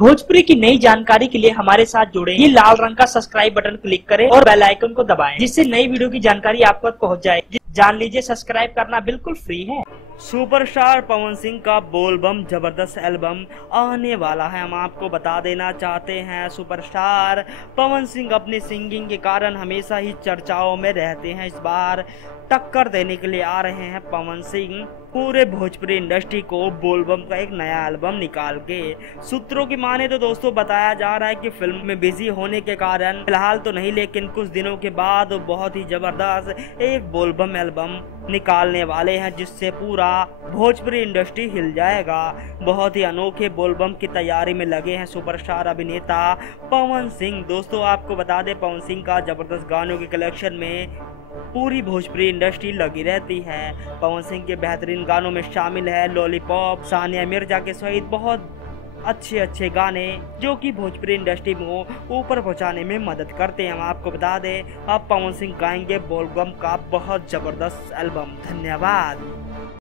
भोजपुरी की नई जानकारी के लिए हमारे साथ जुड़े। ये लाल रंग का सब्सक्राइब बटन क्लिक करें और बेल आइकन को दबाएं, जिससे नई वीडियो की जानकारी आप तक पहुंच जाए। जान लीजिए, सब्सक्राइब करना बिल्कुल फ्री है। सुपरस्टार पवन सिंह का बोलबम जबरदस्त एल्बम आने वाला है। हम आपको बता देना चाहते हैं, सुपरस्टार पवन सिंह अपनी सिंगिंग के कारण हमेशा ही चर्चाओं में रहते हैं। इस बार टक्कर देने के लिए आ रहे हैं पवन सिंह पूरे भोजपुरी इंडस्ट्री को बोलबम का एक नया एल्बम निकाल के। सूत्रों की माने तो दोस्तों बताया जा रहा है कि फिल्म में बिजी होने के कारण फिलहाल तो नहीं, लेकिन कुछ दिनों के बाद बहुत ही जबरदस्त एक बोलबम एल्बम निकालने वाले हैं, जिससे पूरा भोजपुरी इंडस्ट्री हिल जाएगा। बहुत ही अनोखे बोलबम की तैयारी में लगे हैं सुपरस्टार अभिनेता पवन सिंह। दोस्तों आपको बता दें, पवन सिंह का जबरदस्त गानों के कलेक्शन में पूरी भोजपुरी इंडस्ट्री लगी रहती है। पवन सिंह के बेहतरीन गानों में शामिल है लॉलीपॉप, सानिया मिर्जा के सहित बहुत अच्छे गाने जो कि भोजपुरी इंडस्ट्री को ऊपर पहुंचाने में मदद करते हैं। हम आपको बता दें, अब पवन सिंह गाएंगे बोलबम का बहुत जबरदस्त एल्बम। धन्यवाद।